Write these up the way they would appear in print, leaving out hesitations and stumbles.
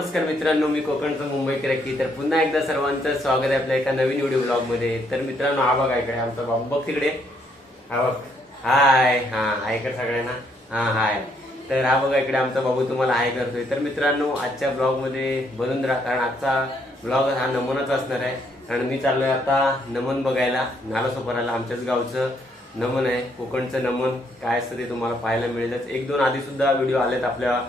नमस्कार मित्रांनो, मी कोकणचा मुंबईकर की तर पुन्हा एकदा सर्वांचं स्वागत आहे आपल्या एका नवीन व्हिडिओ ब्लॉग मध्ये। तर मित्रांनो, हा बघा इकडे आमचा बाबू, बघ तिकडे, हा बघ, हाय, हा ऐकत सगळ्यांना, हा हाय। तर हा बघा इकडे आमचा बाबू तुम्हाला हाय करतोय। तर मित्रांनो, आजच्या ब्लॉग मध्ये बनून राहा, कारण आजचा ब्लॉग हा नमनाचा असणार आहे। कारण मी चाललोय आता नमन बघायला, नालासोपाराला। आमच्याच गावचं नमन आहे, कोकणचं नमन काय असतं ते तुम्हाला पाहायला मिळेलच। एक दोन आधी सुद्धा व्हिडिओ आलेत आपल्या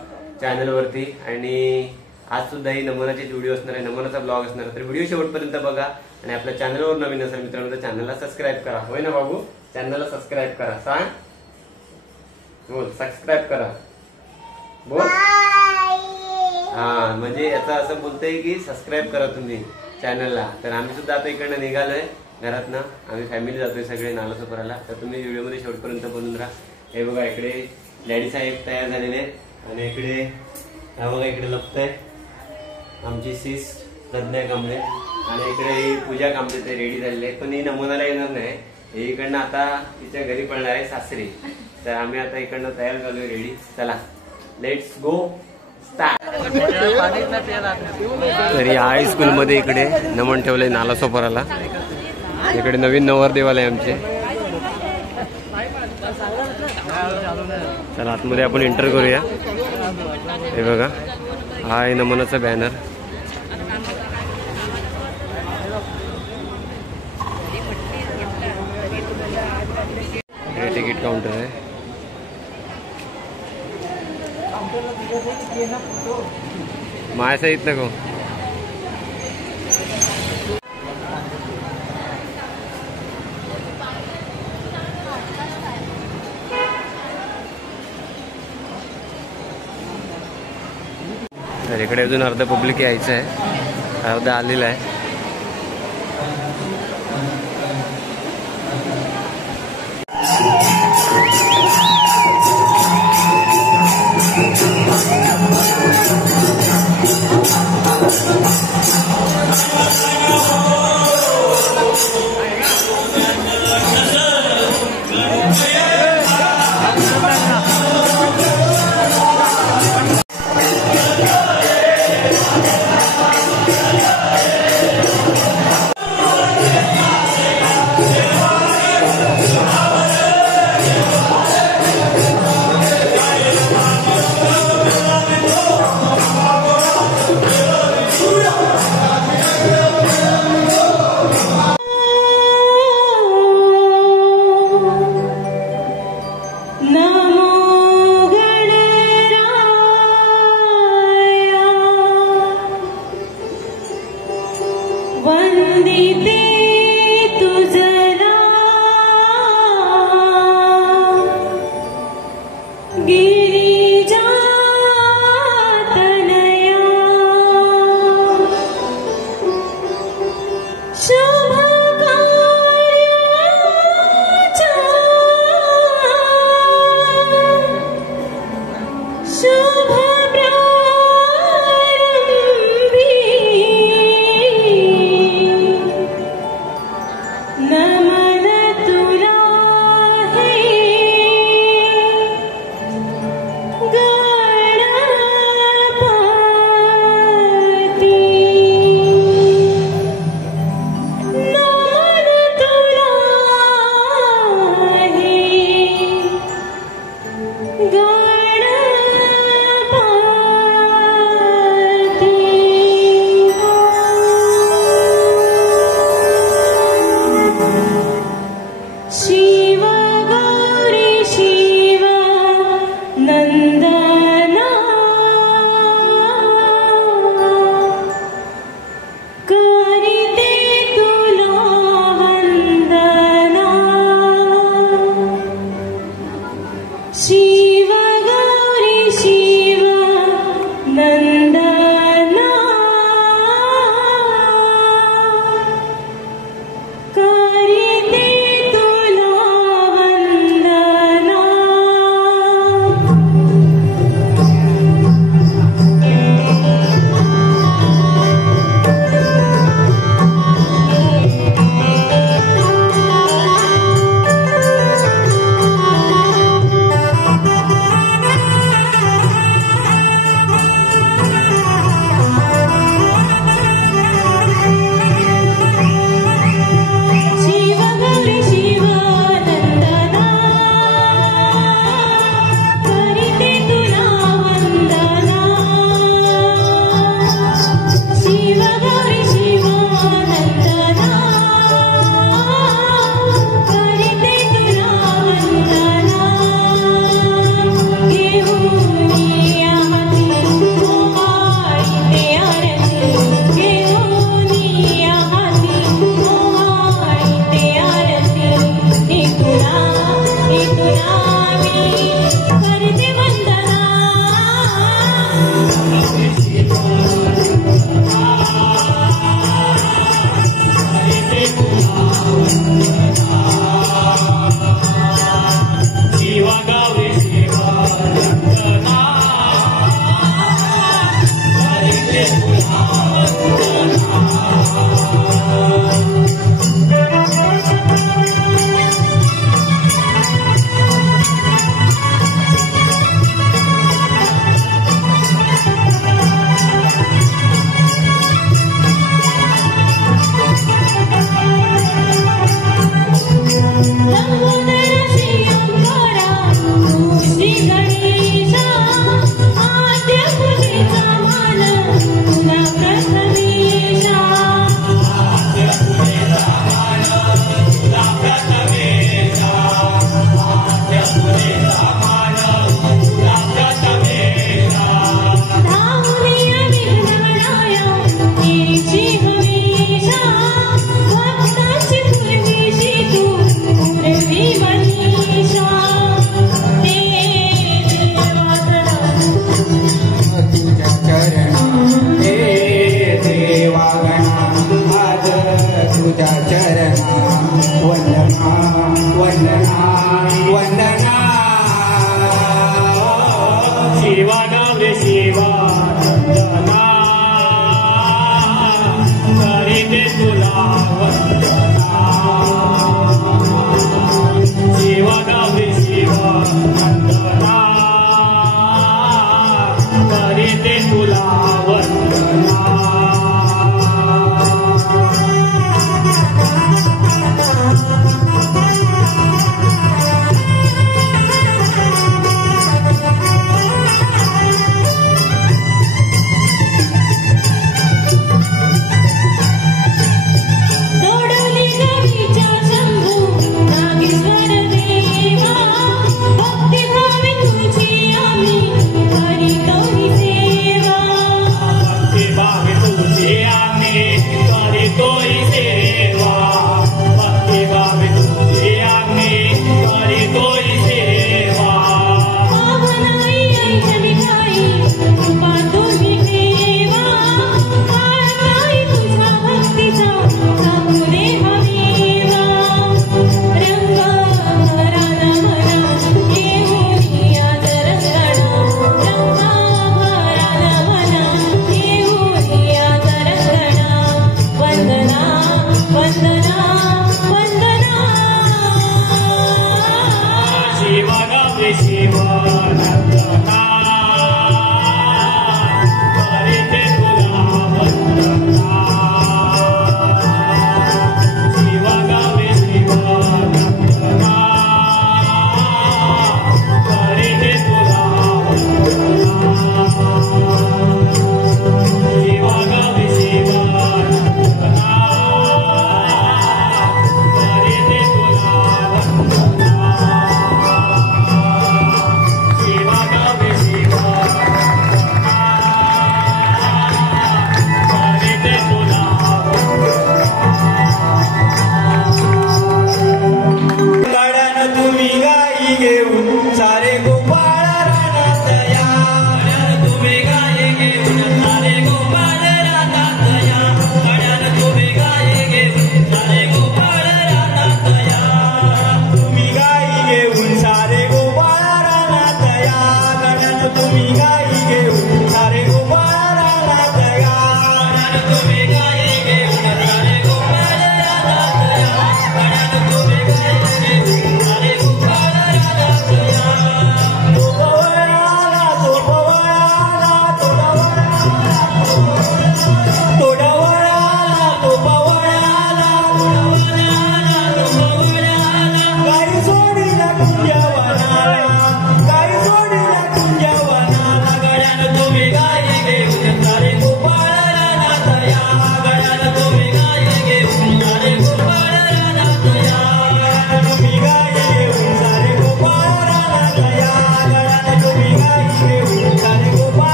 चॅनल वरती, आणि आज सुद्धा ही नमनाचे व्हिडिओ असणार आहे, नमनाचा ब्लॉग असणार आहे। तर व्हिडिओ शेवटपर्यंत बघा, आणि आपल्या चॅनलवर नवीन असेल मित्रांनो तर चॅनलला सबस्क्राईब करा। होय ना बाबू, चॅनलला सबस्क्राईब करा, सांग, बोल, सबस्क्राईब करा, बोल। हा, म्हणजे याचा असं बोलतंय की सबस्क्राईब करा तुम्ही चॅनलला। तर आम्ही सुद्धा आता इकडनं निघालोय घरातनं, आम्ही फॅमिली जातोय सगळे नालासोपाराला। तर तुम्ही व्हिडिओ मध्ये शेवटपर्यंत बनून राहा। हे बघा इकडे डॅडी साहेब तयार झालेले आहेत, आणि इकडे हा बघा इकडे लपतंय आमची सीस प्रज्ञा कांबळे, आणि इकडे ही पूजा कांबळे ते रेडी झालेले आहेत। पण ही नमुनाला येणार नाही, हे इकडनं आता तिच्या घरी पळणार आहे सासरी। तर आम्ही आता इकडनं तयार झालोय रेडी, चला लेट्स गो स्टार्ट। तरी हाय स्कूल मध्ये इकडे नमन ठेवलंय नालासोपाराला, इकडे नवीन नवरदेवाला आहे आमचे। चला आतमध्ये आपण एंटर करूया। हे बघा, हा आहे नमनाचा बॅनर। हे तिकीट काउंटर आहे। माझ्या इथं नको, तर इकडे अजून अर्ध पब्लिक यायचं आहे, अर्ध आलेलं आहे।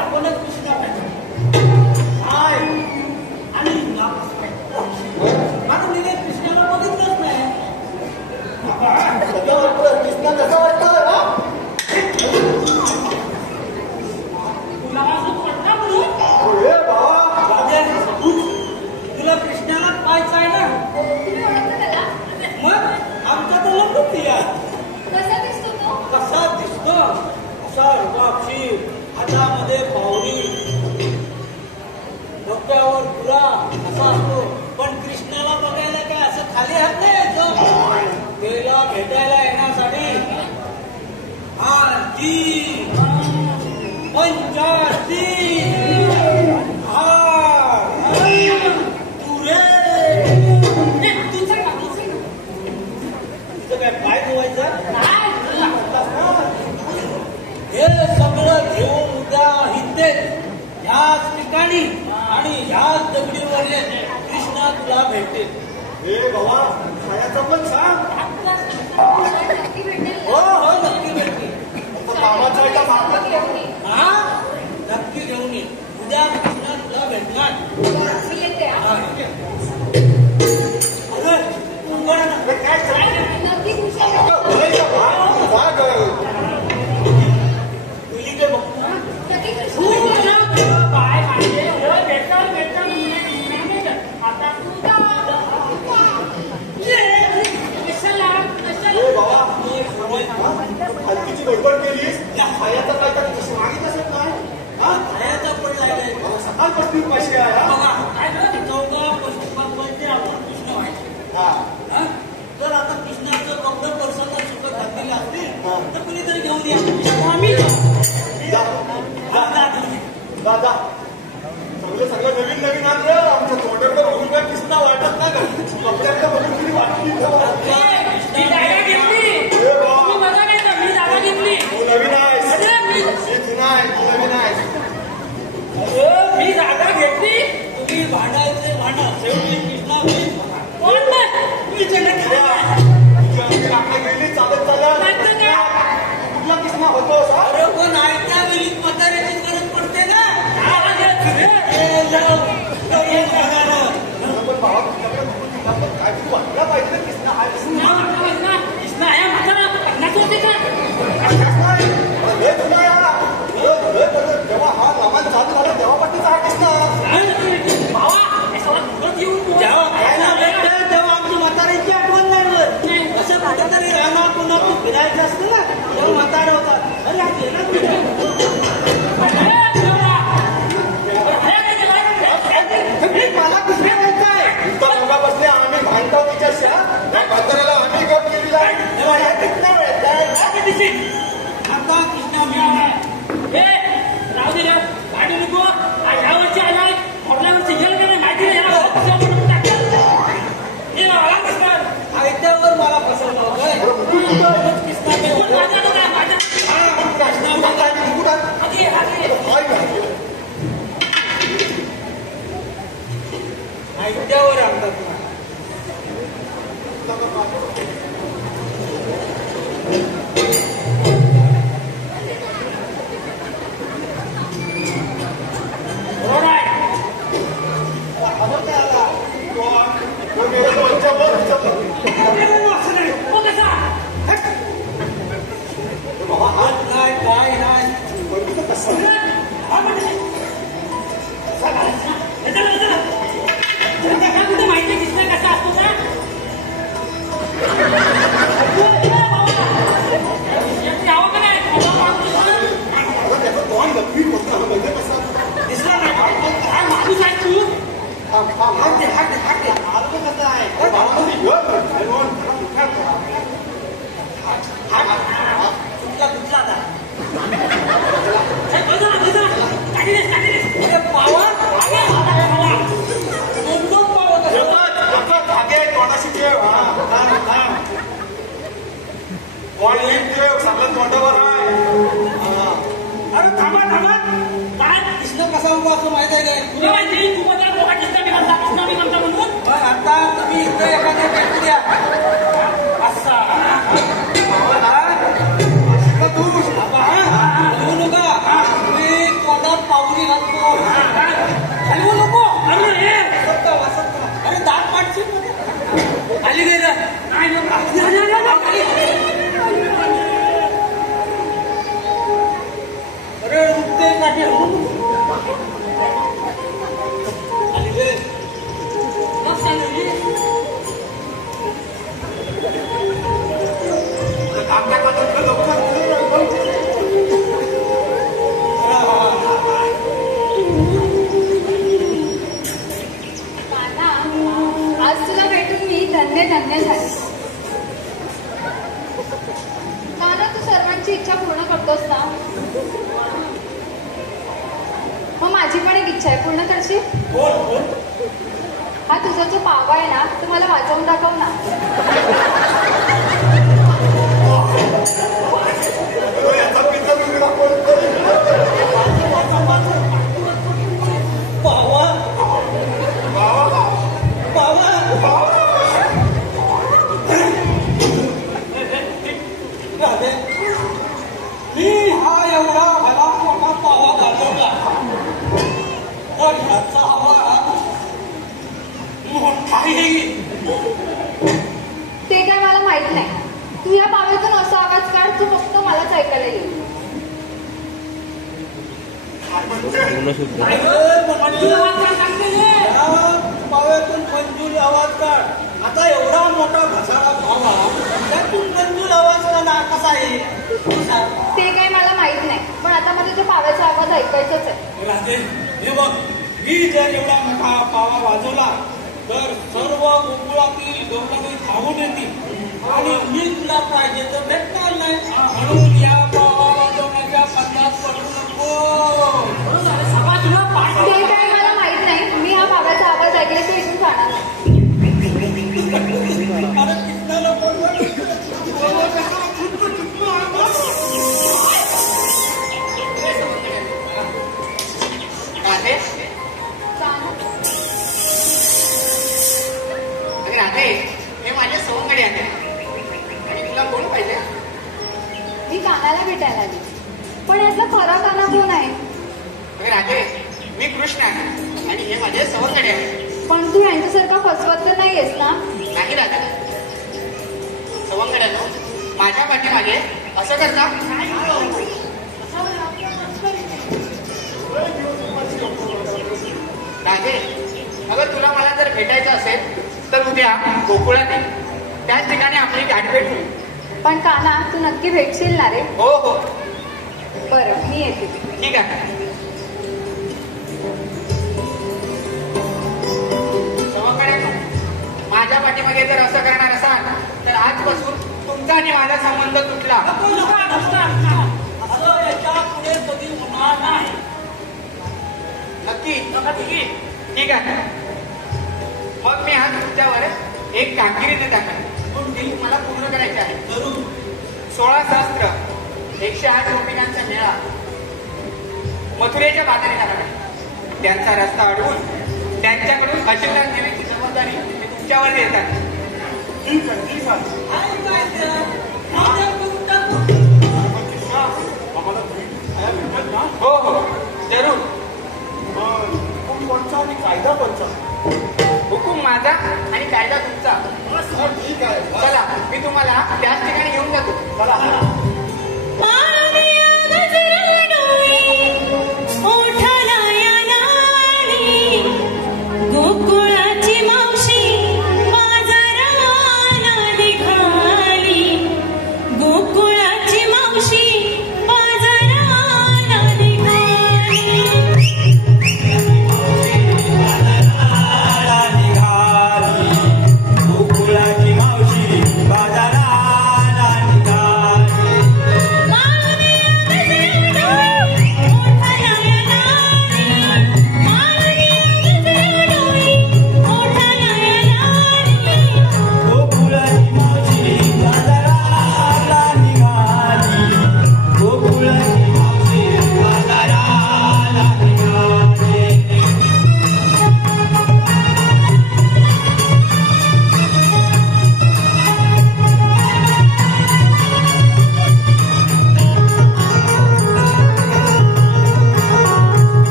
आपणच ह्याच ठिकाणी आणि ह्याच दगडीवरले कृष्णा तुला भेटते. हे बाबा छायाचं पण सांग. नक्की भेटेल हो हो नक्की भेटते. कामाचा एका मार्गात हा नक्की घेऊन ये. उद्या कृष्णा तुला भेटणार. मी येते हा. अरे तू कोण आहे? काय नक्की खुशाल तुझी काय बघ. नक्की तू खुशाल ना काय पाहिजे एवढं भेटणार भेटणार आता तू कशाला कशाला हलकीची गडबड केलीस त्या छायाचा काय तर मागित असेल काय. हा खायचा पण जायचंय. सकाळपासून पैसे आहे हा. बघा काय झालं? चौदा पशुपालकांचे आपण कृष्ण व्हायचे. हा. हा? तर आता कृष्णाचं कपडे वर्षाला सुद्धा घातलेले असतील हा. तर कुणीतरी घेऊन या. आम्ही जा हा, जा तुम्ही. जा जा. सगळं नवीन नवीन आणलं. आमच्या तोंडाकडे बघून काय किस्ता वाटत नाही का. कपड्याकडे बघून किती वाटली. मी जागा घेतली हे बाबा, तू बघा नाही का मी जागा घेतली तू नवीन आहेस. अरे मी जुना आहे. तू नवीन आहेस. मी जागा घेतली तुम्ही भांडायचे भांडा. शेवटी कृष्णा होईल. कोण नाही मी जन्म तुझी अंगी राखली गेली चालत चालत. कुठला किस्मा होतोस हा? अरे पण आयत्या वेळी म्हाताऱ्याची गरज पडते ना. पण बाबा तुझ्याकडे बघून तुला पण काय तू वाटला पाहिजे ना किस्मा हा किस्मा. कृष्णा आहे म्हातारा पन्नास होते का लय जुना आहे हा. लय बरं. जेव्हा हा लावान चालू झाला तेव्हापासूनचा हा किस्मा. भावा हे सगळं घरात येऊन बोल. जेव्हा खायला भेटतं तेव्हा आमची म्हाताऱ्याची आठवण नाही होत. कसं कुठेतरी राहणार पुन्हा फिरायचं असतं ना तेव्हा म्हातारा होतात. अरे हा गेला कुठे? मला कृष्णा व्हायचं आहे. तुमचा मुलगा बसले आम्ही भांडतो तिच्याशी हा. त्या म्हाताऱ्याला आम्ही गप केलेला आहे. तेव्हा या किस्मा मिळत आहे. आता कृष्णा मी हे राहू दे रे गाडी नको ह्या वर्षी आलाय पुढल्या वर्षी गेलं का नाही माहिती नाही याला हे मला कसं आयत्यावर मला फसवलं होतं. कृष्णा मी कोण माझ्या काय माझ्या आधी आयत्यावर आणतात मला. बरोबर आहे हो कसा हात नाही काय नाही. कुठे माहिती कृष्णा कसा असतो का यावं का नाही दिसला नाही. काय माणूस आहे तू हात दे, हात दे, हात दे. आलं कसं आहे? तुटला तुटला आता. अरे पावा दोन दोन पाव होता. तोंडावर आहे. अरे थांबा थांबा. काय कृष्ण कसा उभा असतो माहित आहे काय? तुला माहिती तू मला दोघा कृष्णा मी म्हणता म्हणून पण आता तुम्ही इथे एखाद्या भेटू द्या. असा हलवू नका. तुम्ही तोंडात पावली घालतो. हलवू नको. अरे हे अरे दात पाठशील मध्ये. खाली गेलं. अरे दुखते काठी हलवू नको. खाली गे. काना, आज तुला भेटून मी धन्य धन्य झाले. काना तू सर्वांची इच्छा पूर्ण करतोस ना. मग माझी पण एक इच्छा आहे, पूर्ण करशील? हा तुझा जो पावा आहे ना तो मला वाजवून दाखव ना. याचा पिझ्झा मंजूर आवाज काढ सांगते रे. या पाव्यातून मंजूर आवाज काढ. आता एवढा मोठा घसारा पावा त्यातून मंजूर आवाज काढा कसा आहे? ते काही मला माहित नाही, पण आता मला तुझ्या पाव्याचा आवाज ऐकायचाच आहे. राजे हे बघ, मी जर एवढा मोठा पावा वाजवला तर सर्व गोकुळातील गौरवी धावून येतील आणि मी तुला पाहिजे तर भेटणार नाही. म्हणून या पावा वाजवण्याच्या 50 पडू नको. सभा तुला पाठ ते काही मला माहित नाही. मी हा पाव्याचा आवाज ऐकल्याशिवाय इथून जाणार नाही. अरे कितना नको राधे, हे माझे सवंगडी आहे आणि तुला कोण पाहिजे? मी कानाला भेटायला आली, पण यातला खरा काना कोण आहे? राधे, मी कृष्ण आहे आणि हे माझे सवंगडी आहे. पण तू यांच्यासारखा फसवत तर नाहीयेस ना? नाही राधे, सवंगड्यानं माझ्या पाठीमागे असं करता. राधे, अगं तुला मला जर भेटायचं असेल तर उद्या गोकुळात ये. त्याच ठिकाणी आपली गाठभेट होईल. पण काना, तू नक्की भेटशील ना रे? हो हो, बरं, मी येते. ठीक आहे. सवंगड्यानं माझ्या पाठीमागे जर असं करणार असाल तर आजपासून तुमचा आणि माझा संबंध तुटला. असं याच्या पुढे कधी होणार नाही. नक्की? ठीक आहे. मग मी आज तुमच्यावर एक कामगिरी देत आहे, पण ती मला पूर्ण करायची आहे. 16 सहस्त्र 108 गोपिकांचा मेळा मथुरेच्या बाजारी जाणार आहे. त्यांचा रस्ता अडवून त्यांच्याकडून आशीर्वाद घेण्याची जबाबदारी मी तुमच्यावर देत आहे. ठीक आहे, ठीक आहे. पण कृष्णा, आम्हाला तुम्ही खाया भेटत ना? हो हो, जरूर. हुकूम कोणचा आणि कायदा कोणचा? हुकूम माझा आणि कायदा तुमचा. ठीक आहे. चला, मी तुम्हाला त्याच ठिकाणी घेऊन जातो. चला.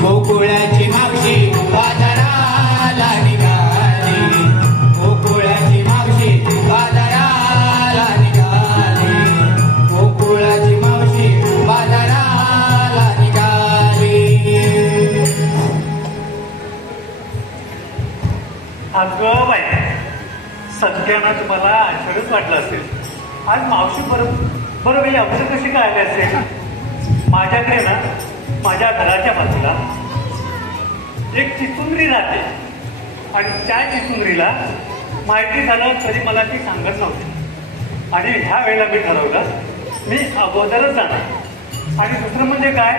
गोकुळाची मावशी बाजाराला निघाली. गोकुळाची मावशी बाजाराला निघाली. गोकुळाची मावशी बाजाराला निघाली. अगं बाई, सत्यानाच मला आश्चर्यच वाटलं असेल. आज मावशी बरोबर ही अवसर कशी काय आली असेल? माझ्याकडे ना, माझ्या घराच्या बाजूला एक चिचुंदरी राहते. आणि त्या चिचुंदरीला माहिती झालं तरी मला ती सांगत नव्हती. आणि ह्या वेळेला मी ठरवलं मी अगोदरच जाणार. आणि दुसरं म्हणजे काय,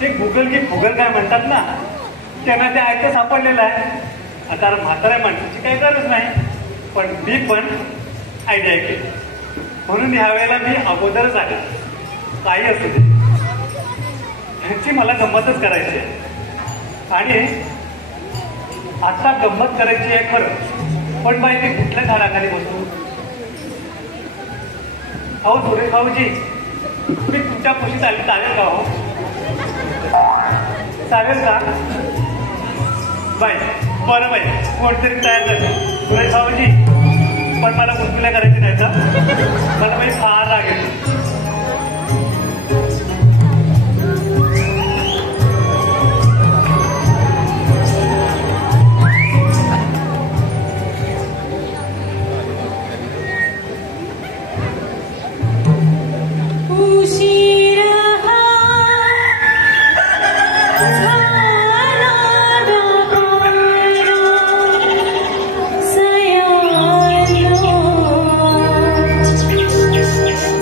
ते गुगल की फुगल काय म्हणतात ना, त्यांना ते ऐकतं सापडलेलं आहे. आता म्हाताऱ्या माणसाची काही गरज नाही, पण मी पण आयडिया केली. म्हणून ह्या वेळेला मी अगोदरच आले. काही असू दे, ह्याची मला गंमतच करायची आहे. आणि आता गंमत करायची आहे खरं, पण बाई ते कुठल्या झाडाखाली बसू? अहो सुरेश भाऊजी, मी तुमच्या खुशीत आली, चालेल का हो? चालेल का बाई? बरं बाई, कोणतरी तयार झालं. सुरेश भाऊजी, पण मला गुंतवल्या करायची नाही का? मला बाई फार लागेल.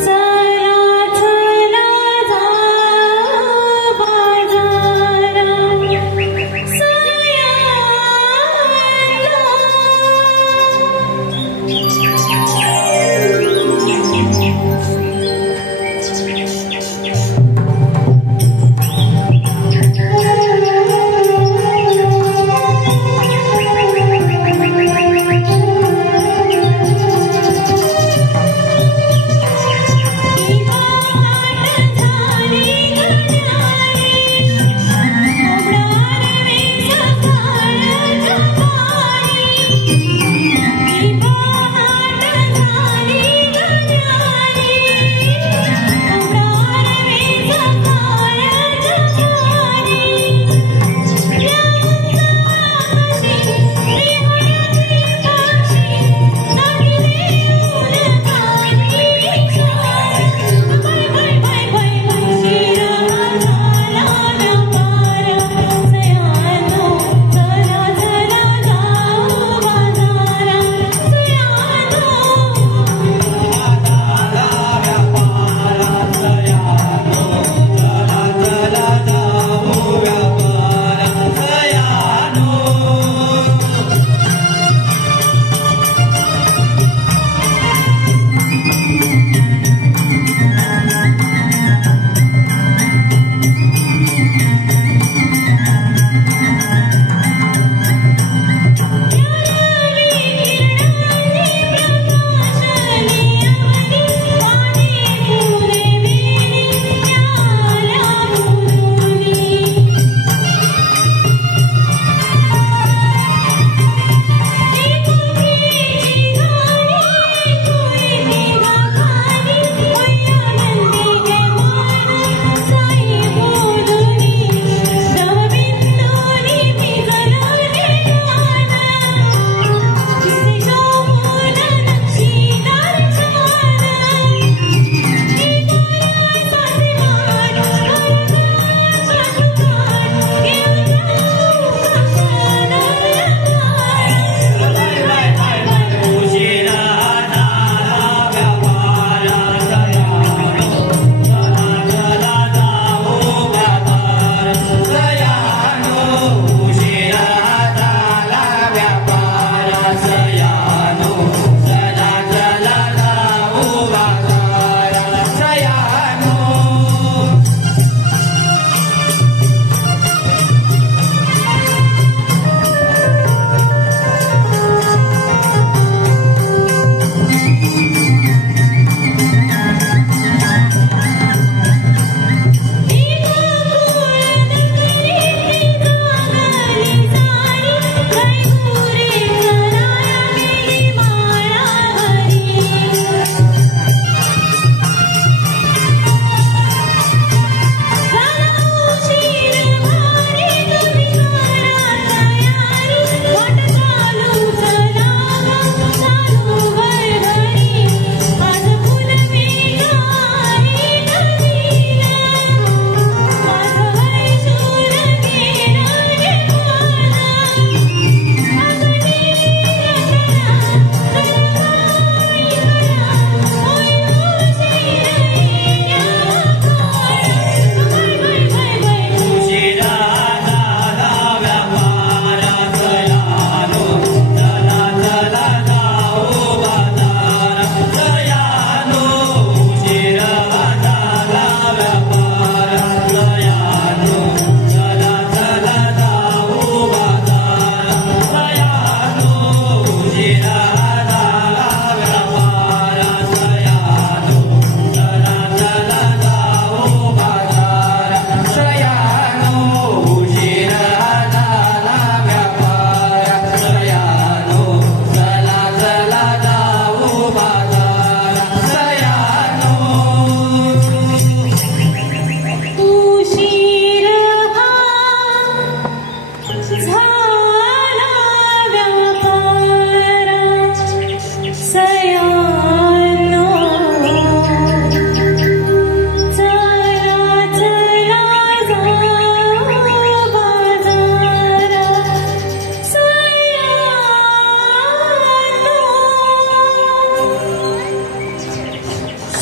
सया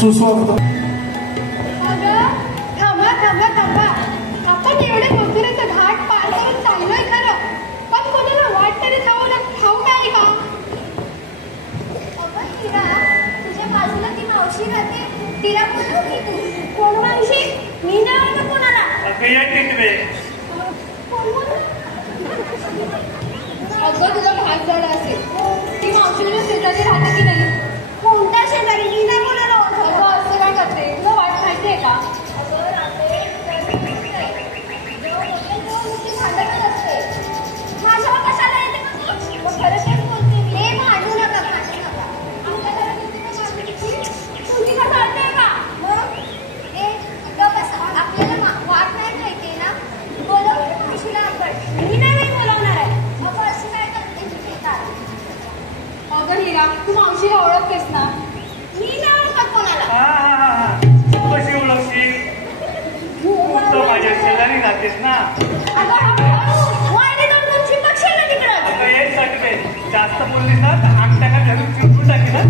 सुस्वागत. अगं थांबा थांबा थांबा. आपण एवढे मथुरेचं घाट पार करून चाललोय खरं, पण कोणाला वाट तरी ठाऊ आहे का? अगं हिरा, तुझ्या बाजूला ती मावशी राहते, तिला बोलू की तू? कोण मावशी? मी नाही ओळखत कोणाला. कोण बोलू? अगं तुला भाग झाला असेल, ती मावशीला शेजारी राहते की नाही? कोणत्या शेजारी? मी नाही कोणाला ओळखत. अगं असं काय करते, तुला वाट माहिती आहे का? अगं राहते भांडतच असते. माझ्यावर कशाला येते का तू? खरंच बोलते मी. हे भांडू नका, भांडू नका. आपल्या घरात येते का भांडण्याची? तुझी का चालते का? मग ए गप्प बसा. आपल्याला वाट नाही माहिती ना, बोलव मावशीला आपण. मी नाही बोलवणार आहे. अगं असं काय करते तुझी तार? अगं हिरा, तू मावशीला ओळखतेस ना? मी नाही ओळखत कोणाला. कशी ओळखशील? तू तर माझ्या शेजारी राहतेस ना. अगं ये सटवे, जास्त बोललीस ना तर आमच्याकडे घरून चिरकून टाकी ना.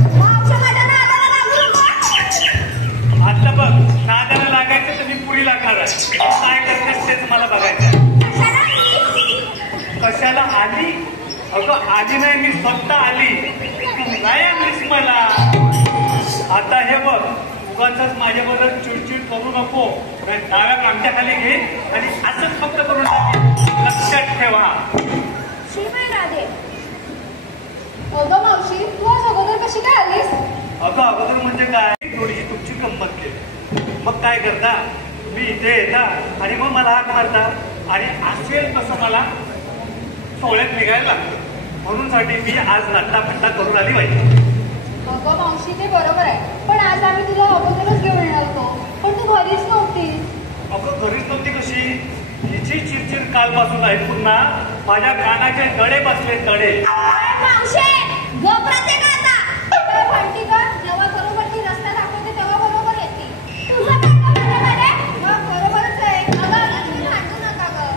आता बघ, नादाला लागायचं तर मी पुरी लागणार आहे. काय करतेस तेच मला बघायचं. कशाला आली? अगं आली नाही, मी स्वतः आली. तू नाही आणलीस मला. आता हे बघ, उगाच माझ्याबरोबर चिडचिड करू नको. डाव्या कामच्या खाली घे आणि असंच फक्त करून टाकेल. लक्षात ठेवा. अगं मावशी, तू आज अगोदर कशी काय आलीस? अगं अगोदर म्हणजे काय, थोडीशी तुमची गंमत केली. मग काय करता, मी इथे येता आणि मग मला हाक मारता आणि असेल कसं मला सोहळ्यात निघायला लागतं. म्हणून साठी मी आज नट्टापट्टा करून आली पाहिजे. अगं मावशी, ते बरोबर आहे, पण आज आम्ही तुला अगोदरच घेऊन येणार होतो, पण तू घरीच नव्हती. अगं घरीच नव्हती कशी? हिची चिडचिड कालपासून ऐकून ना माझ्या कानाचे तडे बसले, तडे. म्हणती का, जेव्हा बरोबर ती रस्ता दाखवते तेव्हा बरोबर येते. तुझं काय मग बरोबरच आहे. अगं भांडू नका गं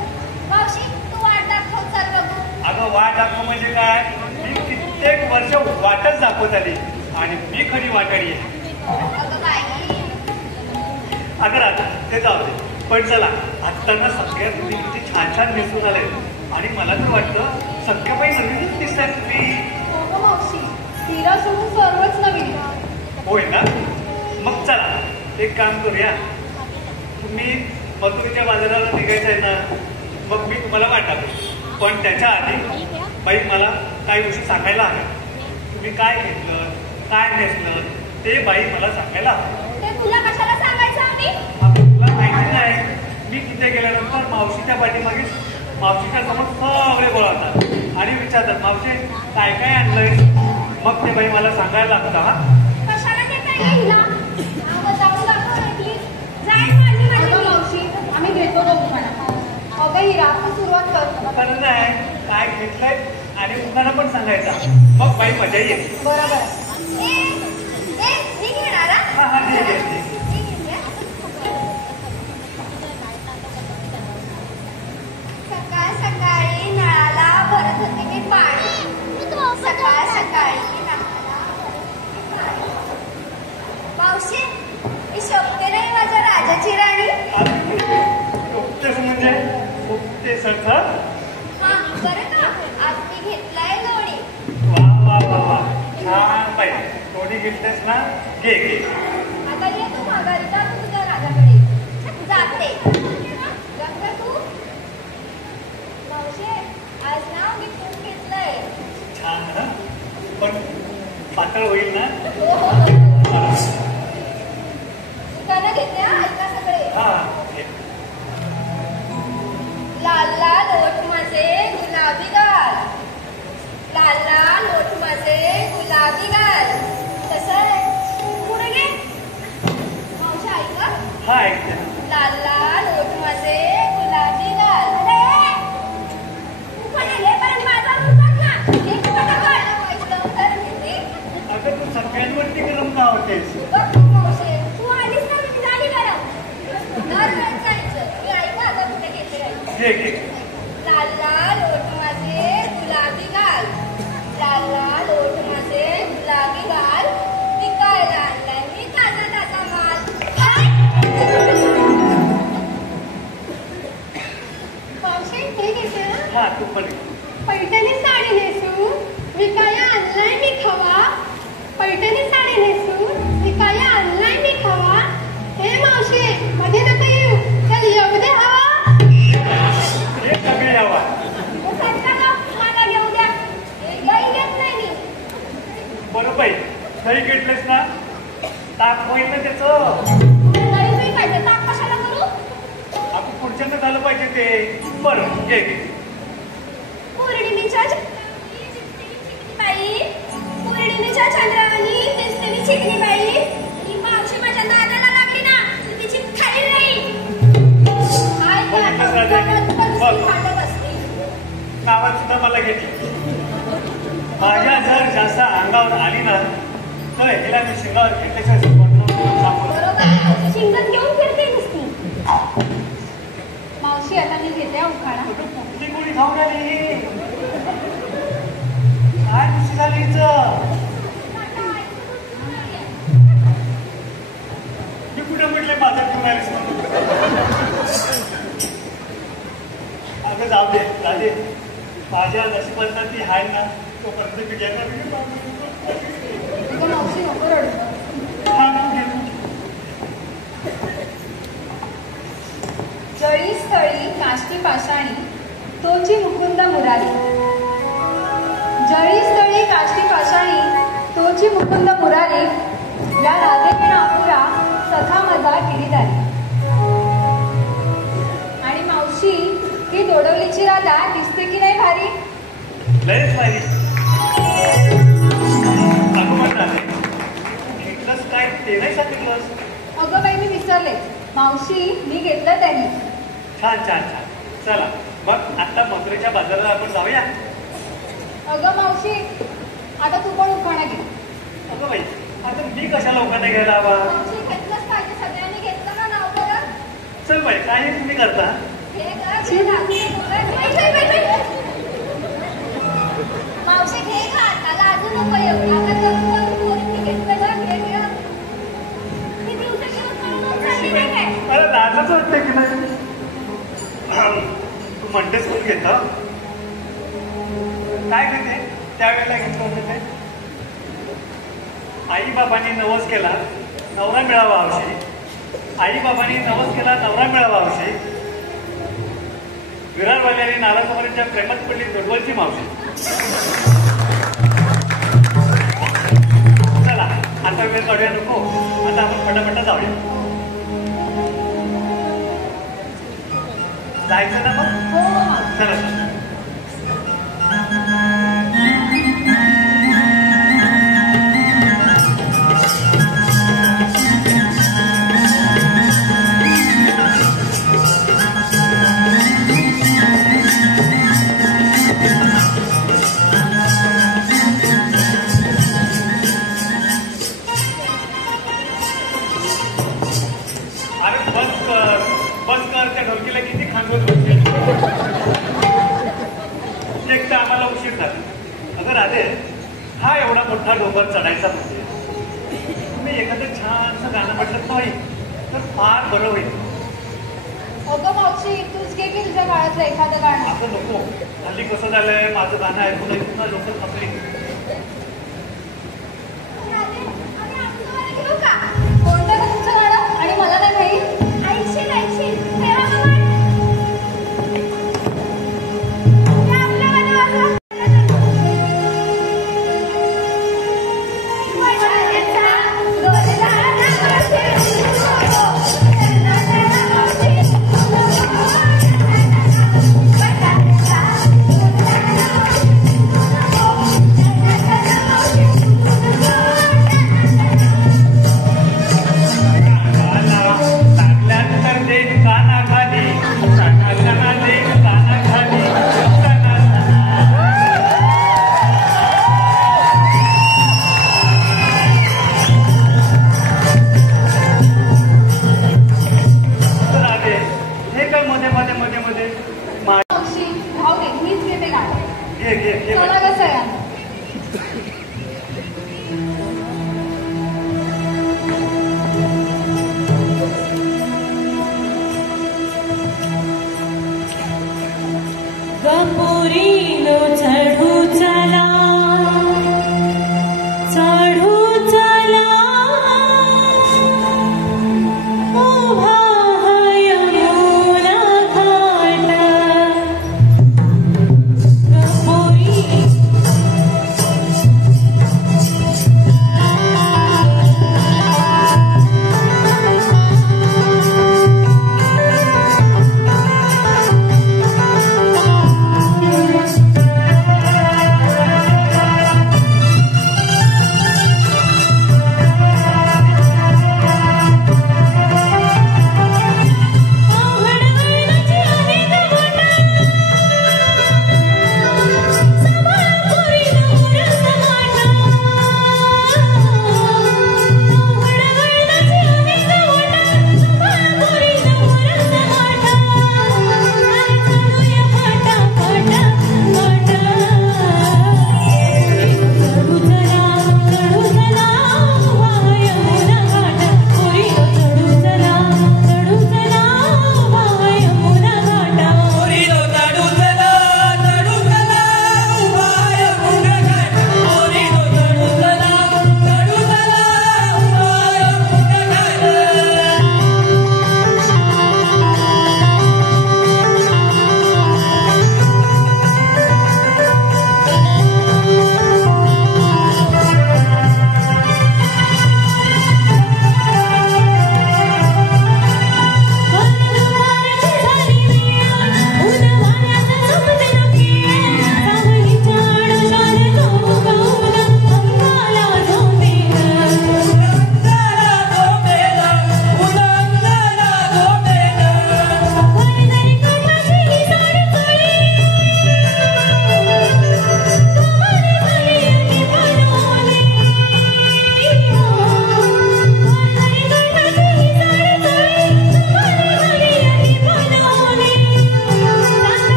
मावशी, तू वाट दाखव, चल बघू. अगं वाट दाखव म्हणजे काय? मी कित्येक वर्ष वाटच दाखवत आली आणि मी खरी वाटाडी आहे. अगं बाई, अगं राधा, ते जाऊ दे. पण चला, आत्ता ना सगळ्या मुली किती छान छान दिसून आले आणि मला तर वाटतं सगळ्याबाई नवीनच दिसतात तुम्ही. अगं मावशी, तिला सोडून सर्वच नवीन. होय ना? मग चला एक काम करूया. तुम्ही मथुरेच्या बाजाराला निघायचं आहे ना, मग मी तुम्हाला वाटावे. पण त्याच्या आधी बाई मला काही गोष्टी सांगायला हव्या. तुम्ही काय घेतलं, काय नेसलं, ते बाई मला सांगायला हवं. ते तुला कशाला सांगायचं आम्ही? तुला माहिती नाही, मी तिथे गेल्यानंतर मावशीच्या पाठीमागे मावशीच्या समोर सगळे बोलावतात आणि विचारतात, मावशी काय काय आणलंय? मग ते बाई मला सांगायला लागतं. हा कशाला देताय हिला? जाऊन दाखव ना प्लीज. जाईन माझी मावशी, आम्ही भेटतो तुम्हाला. अगं हिरा, आपण सुरुवात करतो. खरं नाही, काय घेतलंय आणि मुलांना पण सांगायचा. मग बाई मजा येईल. बरोबर. मी घेणार. हा हा ठीक आहे. सकाळ सकाळी नळाला भरत होते मी पाणी. सकाळ सकाळी मावशी, मी शोभते नाही माझ्या राजाची राणी? म्हणजे ते सरसर. हा बरं का, आज मी घेतलाय लोणी. वा वा वा वा, छान बाई. लोणी घेतलेस ना, घे घे. आता ये तू माघारी, जा तू तुझ्या राजाकडे. जाते गंगा तू. मावशी, आज ना मी तूप घेतलंय. छान ना, पण पातळ होईल ना? दुकानं घेते हा, ऐका सगळे. हा. लाल लाल ओठ माझे गुलाबी गाल, लाल लाल ओठ माझे गुलाबी गाल. कसं आहे? पुढे घे मावशी, ऐका. हा ऐकते. लाल लाल ओठ माझे गुलाबी गाल. अरे तू पण आले, पण माझा उठत ना. एक पटापट वाईट तर घेते. अगं तू सगळ्यांवरती गरम का होतेस? मावशी, तू आलीस ना, मी झाली गरम. दर वेळेस जायचं. मी ऐका आता कुठे घेते. घे घे. लाल लाल ओठ माझे गुलाबी गाल, लाल लाल ओठ माझे गुलाबी गाल. विकायला आणलाय मी ताजा ताजा बरं बाई दही घेतलेस ना ताक होईल ना त्याचं. नाही नाही पाहिजे ताक कशाला करू? आपण पुढच्यानं झालं पाहिजे ते. बरं घे. पौर्णिमेच्या बाई पौर्णिमेच्या चंद्रावानी दिसते मी चिकनी बाई. ही मावशी माझ्या नादाला लागली ना तिची खाईल नाही. काय भांडत असते. नावात सुद्धा मला घेतली. माझ्या जर जास्त अंगावर आली ना तर हिला मी शिंगावर घेतल्याशिवाय बरोबर शिंगण घेऊन फिरते नुसती. मावशी आता मी घेते उखाणा. कुठली कोणी खाऊन आली काय खुशी झाली हिचं. मी कुठे म्हटले माझ्या घेऊन आलीस अगं जाऊ दे दादे माझ्या नशिबांना ती आहे ना तोपर्यंत मी घ्यायला मावशी नको रडू. जळी स्थळी काष्टी पाषाणी तोची मुकुंद मुरारी. जळी स्थळी काष्टी पाषाणी तोची मुकुंद मुरारी या राधेने आपुरा सखा मजा गिरीदारी. आणि मावशी ही दोडवलीची राधा दिसते की नाही भारी? लयच भारी. घेतलंच काय ते नाही सांगितलंस. अगं बाई मी विसरले. मावशी मी घेतलं त्यांनी. छान छान छान. चला मग आता मथुरेच्या बाजाराला आपण जाऊया. अगं मावशी आता तू पण उखाणा घे. अगं बाई आता मी कशाला उखाणा घ्यायला हवा. मावशी घेतलंच पाहिजे. सगळ्यांनी घेतलं ना नाव बरं. चल बाई काही तुम्ही करता. मावशी घे का आता लाजू नको येऊ. आता करून पोरींनी घेतलं ना घे घे. मी दिवसा घेऊन म्हणून चालली नाही काय. मला लाजच वाटते की नाही. तू म्हणतेस कोण घेता काय घेते त्यावेळेला घेतलं होतं ते. आई बाबांनी नवस केला नवरा मिळावा हवशी. आई बाबांनी नवस केला नवरा मिळावा हवशी. विरारवाल्याने नारासमोरच्या प्रेमात पडली दोडवलची मावशी. चला आता वेळ काढूया नको. आता आपण पटापटा जाऊया. जायचं ना मग. हो हो मावशी. चला ढोलकीला किती खांदवत बसते. एक तर आम्हाला उशीर झाला. अगं राधे हा एवढा मोठा डोंगर चढायचा म्हणजे तुम्ही एखादं छानसं गाणं म्हटलं नाही तर फार बरं होईल. अगं मावशी तूच घे की तुझ्या काळातलं एखादं गाणं. असं नको. हल्ली कसं झालंय माझं गाणं ऐकून ऐकून लोक थकली. कोणतं का तुमचं गाणं? आणि मला नाही माहीत. ऐकशील ऐकशील तेव्हा मग आपल्या गाण्यावर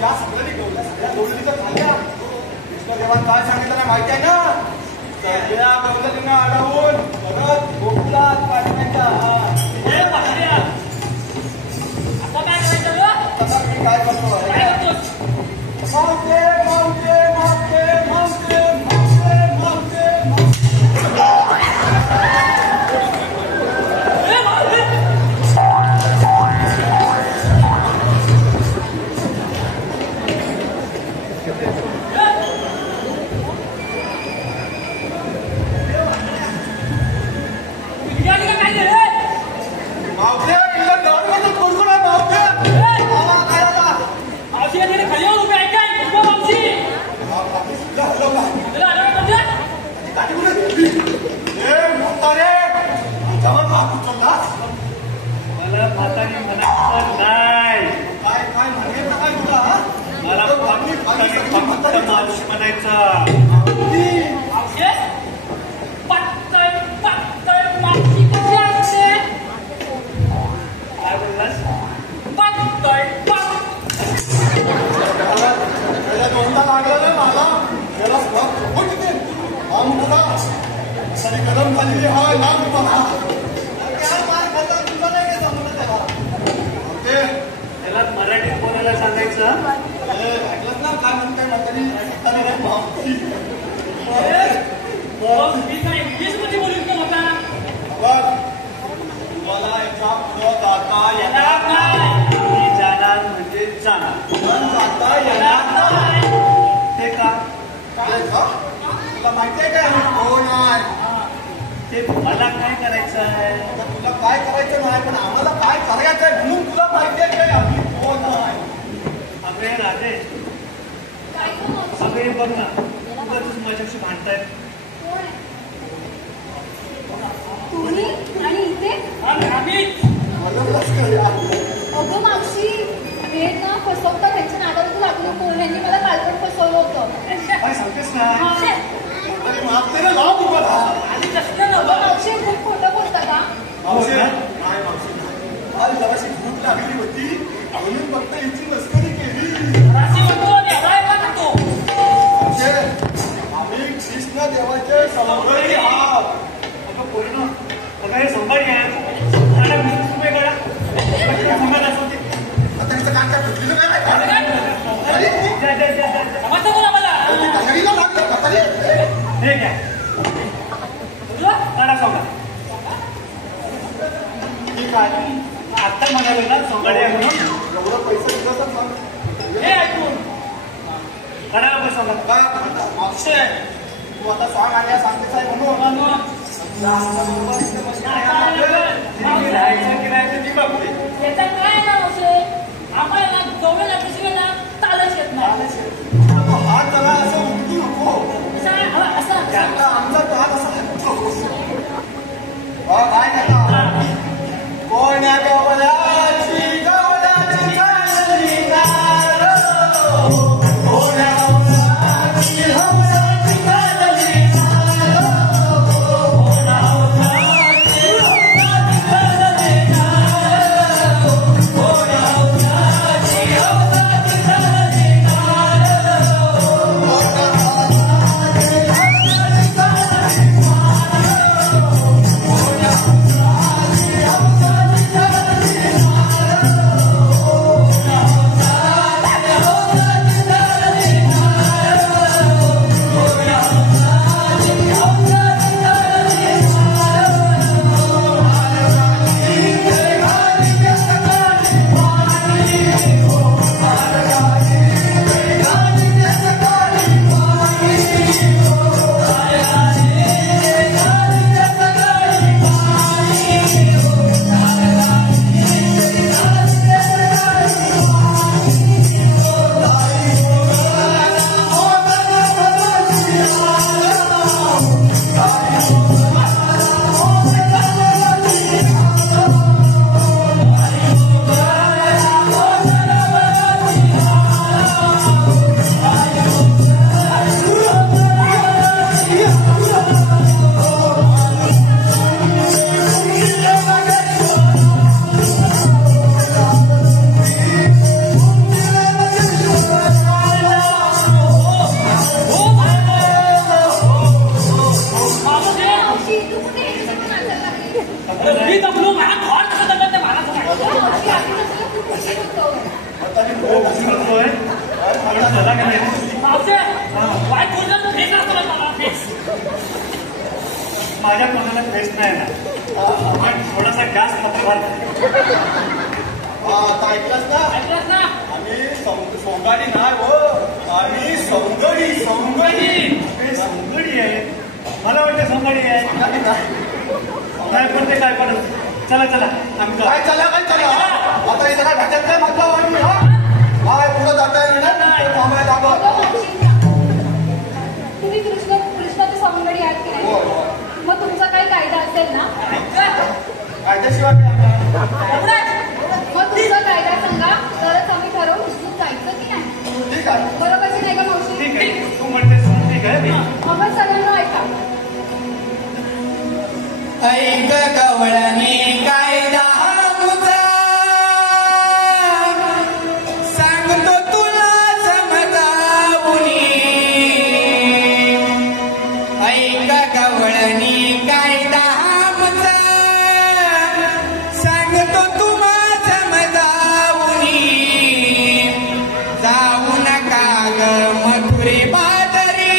त्या सगळ्यांनी सगळ्या गवळणीचं खाल्ल्या. कृष्णदेवान काय सांगितलं ना माहिती आहे ना? सगळ्या गवळणींना अडवून परत गोकुळात पाठवायच्या. हे पाहूया. आता काय करायचं रे? आता मी काय करतो? काय करतोस? मावते मावते मावते मावते मावते मावते ए मारे! विद्यार्थी का काय रे? मावते इला दौडमध्ये कोण आहे मावते? आला काय आला? मावशी तिने खाली येऊन उभी आहे काय? उभं मावशी. बाकी सुद्धा हलवला. तुला आलं म्हणजे? दाटी कुठे गेली? ए म्हातारे आमच्यावर माफ उचलला. मला म्हातारी म्हणायचं नाही. काय काय म्हणेल ना काय तुला? मला फक्त मावशी म्हणायचं. मावशी? पातळ पातळ मावशी कशी असते? काय बोललास? पातळ पातळ. त्याला दोनदा लागलं ना मला त्याला स्वाद चोपट येते. हा मुलगा तरी गरम झालेली हा लांब पहा. काय मार खाता तुला नाही काय जमलं त्याला. ते त्याला मराठीत बोलायला सांगायचं. ऐकलं ना काय म्हणताय म्हातारी? म्हातारी नाही मावशी. मग मी काय इंग्लिशमध्ये बोलू का होता? बघ, तुम्हाला याच्या पुढं जाता येणार काय? मी जाणार म्हणजे जाणार. पण जाता येणार नाही. ते का? काय का? तुला माहिती आहे काय आम्ही कोण आहे? ते मला काय करायचं आहे? आता तुला काय करायचं नाही पण आम्हाला काय करायचं आहे म्हणून तुला माहिती आहे काय आम्ही कोण आहे? अगं राधे, काय गं मावशी? अगं हे बघ ना, उगाच माझ्याशी भांडतायत. कोण आहे? तुम्ही आणि इथे? आम्ही म्हणूनच करूया. अगं मावशी हे ना फसवता त्यांच्या नादाला लागलो कोण यांनी मला कालपण फसवलं होतं. काय सांगतेस ना? आणि मागतेला लाव उभा राहा. आधी कसलं अगं नव्हतं. मावशी खूप खोटं बोलता का? मावशी नाही मावशी नाही. आज जराशी भूक लागली होती म्हणून फक्त हिची मस्करी केली. राशी म्हणतो आणि हवाय का खातो? मावशी, आम्ही कृष्ण देवाचे समर्पी आहात. अगं पूर्ण अगं हे सोमवारी आहे. आणि 20 रुपये काढा. सांगायला असते. आता हिचं काय काय बुद्धीचं काय माहिती? अरे, जा. समजतं बोला मला. ती तयारीला लागलं म्हातारी. हे घ्या. काढा सोंगा. ठीक आहे. आता म्हणाले ना सोंगाडी आहे म्हणून. एवढं पैसे दिलं तर मग हे ऐकून काढा लवकर सोंगा. काय? मावशी, तू आता सांग आल्या सांगतेच आहे म्हणून. म्हणून तिने राहायचं की राहायचं ती बघते. याचा काय ना असे आम्हाला गवळण आपल्याशिवाय ना तालच येत नाही. तो हात जरा असं उठू नको. असं त्याचा आमचा हात असा हलतो. काय नाही कोण्या गवळ्याची गवळ्याची गायली नार. कोण्या गवळ्याची गवळ्याची गायली नार. कोण्या गवळ्याची गवळ्याची गायली नार. कोण्या गवळ्याची बसलोय म्हणून झाला का नाही मावशे वाईट बोललं फेस असतो मला फेस माझ्या कोणाला फेस नाही ना पण थोडासा गॅस मध्ये घालतो आता ऐकलंस ना ऐकलंस ना आम्ही सोंगाडी नाही हो आम्ही सौंगडी सौंगडी हे सोंगडी आहे मला वाटतं सोंगडी आहे नाही पण ते काय पण चला चला आम्ही जाऊ. काय चला आता इथं काय भाज्यात काय म्हटलं आम्ही हा काय पुढं जाता येणार नाही थांबायला लागत तुम्ही कृष्णाची सौंदर्य आहात की हो नाही हो मग तुमचा काही कायदा असेल ना कायदेशिवाय काय मग तुमचा कायदा सांगा तरच आम्ही ठरवू इथून जायचं की नाही ठीक आहे बरोबर की नाही का मावशी ठीक आहे तू म्हणतेस ठीक आहे आपण सगळ्यांना ऐका ऐक गवळणी कायदा तुझा सांगतो तुला समजावुनी ऐक गवळणी कायदा तुझा सांगतो तुला समजावुनी जाऊ नका ग मथुरे बाजारी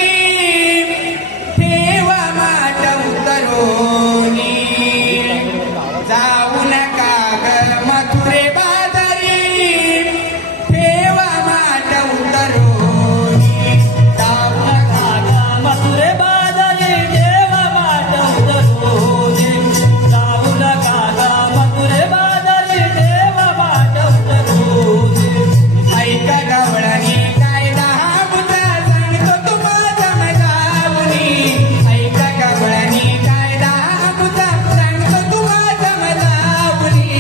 ठेवा माझ्या उतरोनी जाऊ नका ग मथुरे बाजारी ठेवा माझ्या उतरोनी जाऊ नका ग मथुरे बाजारी देवा माझ्या उतरोनी जाऊ नका ग मथुरे बाजारी देवा माझ्या उतरोनी ऐका गवळणी कायदा बुजा सांगतो तुम्हाला समजावुनी ऐका गवळणी कायदा बुजा सांगतो तुम्हाला समजावुनी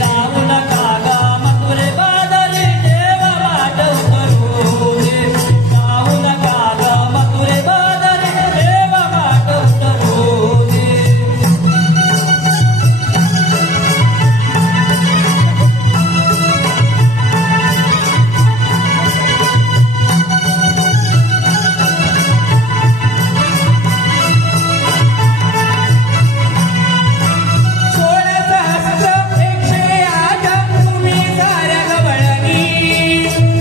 जाऊ नका ग मथुरे बाजारी देवा माझ्या उतरोनी जाऊ नका ग मथुरे बाजारी देवा माझ्या उतरोनी सोळा सहस्र 108 तुम्ही साऱ्या गवळणी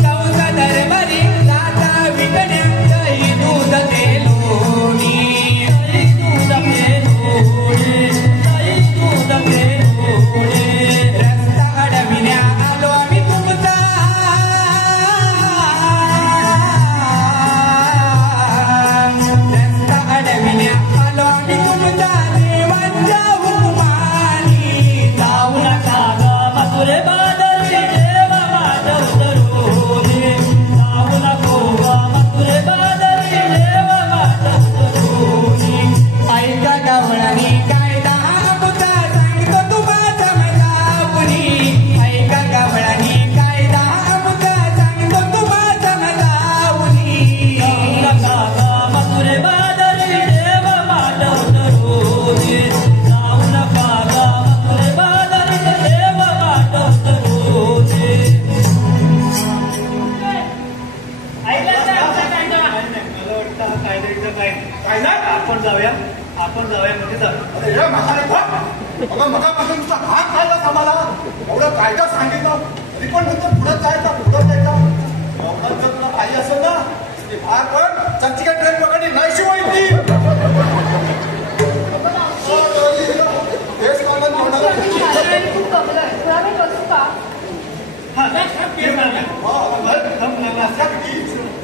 चौसा दरबारी जाता विकण्यात ही दूध ते लोणी दूध पेलोणे दूध पेलोणे रस्ता अडविण्या आलो आम्ही तुमचा रस्ता अडविण्या आलो आम्ही तुमचा देवांच्या हुकुमानी जाऊ नका ग मथुरे बाजारी देवा माझ्या उतरोनी जाऊ नको ग मथुरे बाजारी देवा माझ्या उतरोनी ऐका गवळणी कायदा बुजा सांगतो तुम्हाला समजावुनी ऐका गवळणी कायदा बुजा सांगतो तुम्हाला समजावुनी जाऊ नका ग मथुरे बाजारी देवा माझ्या उतरोनी जाऊ नका ग मथुरे बाजारी देवा माझ्या उतरोनी ऐकलं का आमचा कायदा मला वाटतं हा कायद्याचं काय कायदा आपण जाऊया म्हणजे जाऊया अरे हे म्हातारे बघ मगापासून नुसता भाग खायला आम्हाला एवढं कायदा सांगितलं तरी पण नंतर पुढं जायचं एवढं जर तुला पाहिजे असेल ना ते भाग कर चर्चिका ट्रेन पकडली नाही शिवाय ती हेच कारण होणार खूप कमलं आहे थोडा वेळ बसू का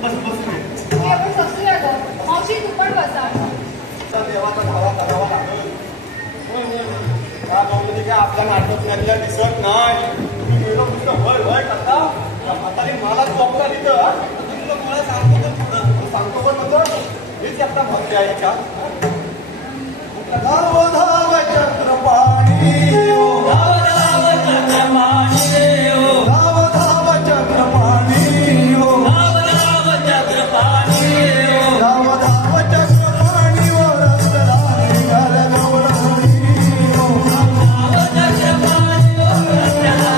बस की आपण बसूया ग मावशी तू पण बसा देवाचा धावा करावा लागेल त्या गवळणी काय आपल्या नाटक नेल्या दिसत नाही तुम्ही गेलो नुसतं वय वय करता म्हातारी मला चोपता तिथं तुला मला सांगतो तर पुढं सांगतो पण नंतर मीच एकटा भरते आहे याच्यात धाव धाव चक्रपाणी धाव धाव चक्रपाणी देव धाव धाव चक्रपाणी धाव धाव चक्रपाणी देव धाव धाव चक्रपाणी रस्ता निघाल गवळणी धाव चक्रपाणी रस्त्याला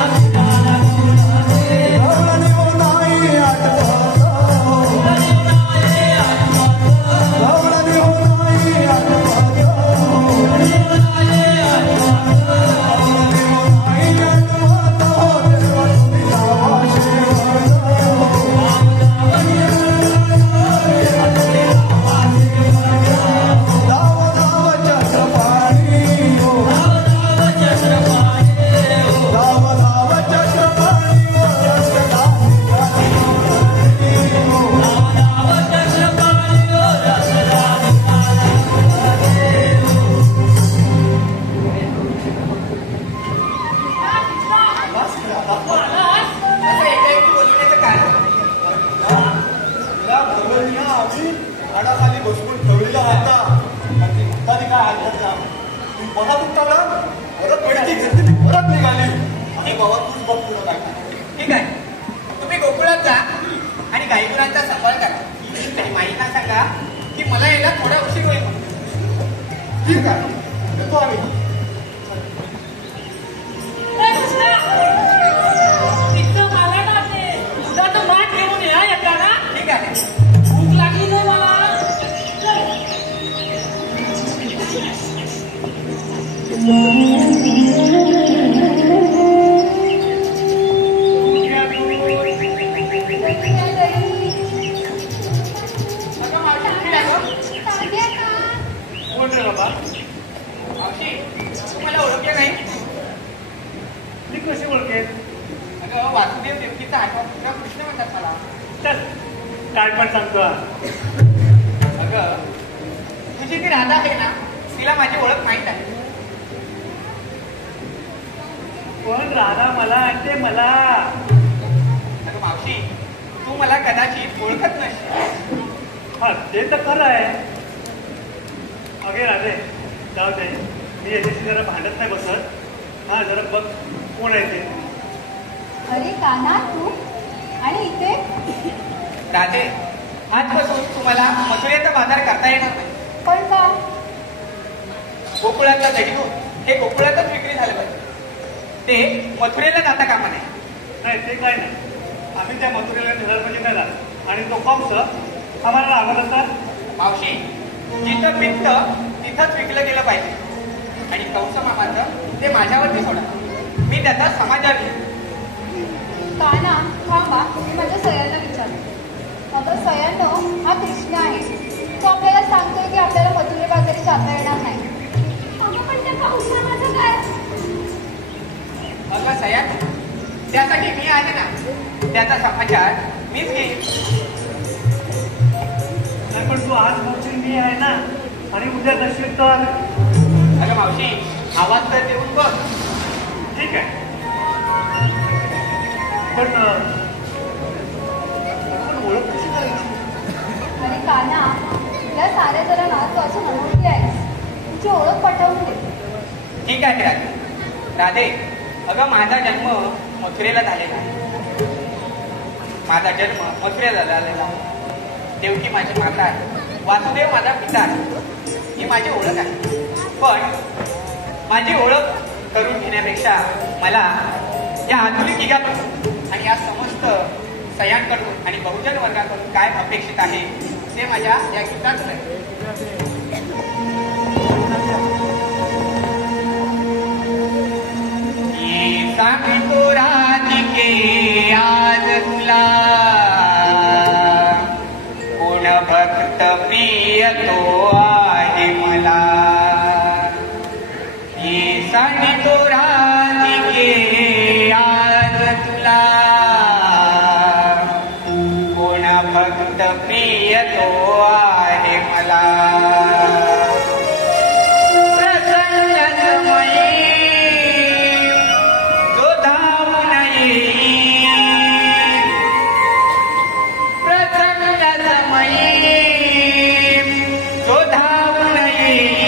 झाडाखाली बसवून ठेवलेला होता तर ती म्हातारी काय हात ती परत उठवला परत वेळची घेतली ती परत निघाली आणि बाबा तूच बघ पुढं काय. ठीक आहे, तुम्ही गोकुळात जा आणि गाईगुरांचा सांभाळ करा आणि माईंना सांगा की मला यायला थोडा उशीर होईल म्हणून. ठीक आहे, येतो आम्ही. तिथं मला ना ते दुधाचं माठ घेऊन या येता ना. ठीक आहे. भूक लागली ना मला. अगं मावशी कुठे आहे गं? तात्या का? कोण रे बाबा? मावशी तू मला ओळखलं नाही? मी कशी ओळखेल? अगं वासुदेव देवकीचा आठवा पुत्र कृष्ण म्हणतात मला. चल काय पण सांगतो. अगं तुझी ती राधा आहे ना, तिला माझी ओळख माहीत आहे. पण राधा मला आणि ते मला. अगं मावशी तू मला कदाचित ओळखत नसशील. हा ते तर खरं आहे. अगे राधे जाऊ दे, मी याच्याशी जरा भांडत नाही बसत. हा जरा बघ कोण आहे ते. अरे काना तू आणि इथे राधे आजपासून तुम्हाला मथुरेचा बाजार करता येणार नाही. पण का? गोकुळातला दहीदूध हे गोकुळातच विक्री झालं पाहिजे, ते मथुरेला जाता कामा नये. नाही ते काय नाही, आम्ही त्या मथुरेला नेणार म्हणजे नाही जात. आणि तो कंस आम्हाला लागत असता. मावशी जिथं पिकतं तिथंच विकलं गेलं पाहिजे. आणि कंस मामाचं ते माझ्यावरती सोडा, मी त्याचा समाचार घेईन. काना थांबा, मी माझ्या सयांना विचारते. अगं सयांनो, हा कृष्ण आहे. तो आपल्याला सांगतोय की आपल्याला मथुरे बाजारी जाता येणार नाही. अगं पण त्या कंसा माझं काय? अगं सयान त्यासाठी मी आहे ना, त्याचा समाचार मीच घेईन. नाही पण तू आज बोलशील मी आहे ना, आणि उद्या दर्शित तर. अगं मावशी आवाज तर देऊन बघ. ठीक आहे, पण ओळख कशी करायची? आणि काना, या साऱ्या जणांना तू असं अनोळखी आहेस. तुझी ओळख पटवून दे. ठीक आहे राधे. राधे अगं माझा जन्म मथुरेला झालेला आहे. माझा जन्म मथुरेला झालेला आहे. देवकी माझी माता आहे, वासुदेव माझा पिता आहे. ही माझी ओळख आहे. पण माझी ओळख करून घेण्यापेक्षा मला या आधुनिक युगातून आणि या समस्त सयांकडून आणि बहुजन वर्गाकडून काय अपेक्षित आहे ते माझ्या या गीतातून आहे. सांगतो राधिके आज तुला, कोण भक्त प्रिय तो आहे मला. सांगतो राधिके आज तुला, कोण भक्त प्रिय तो आहे मला. प्रसन्न समयी जो धावून येईल, प्रसन्न समयी जो धावून येईल,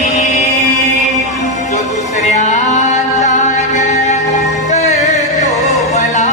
जो दुसऱ्याचा करतो भला.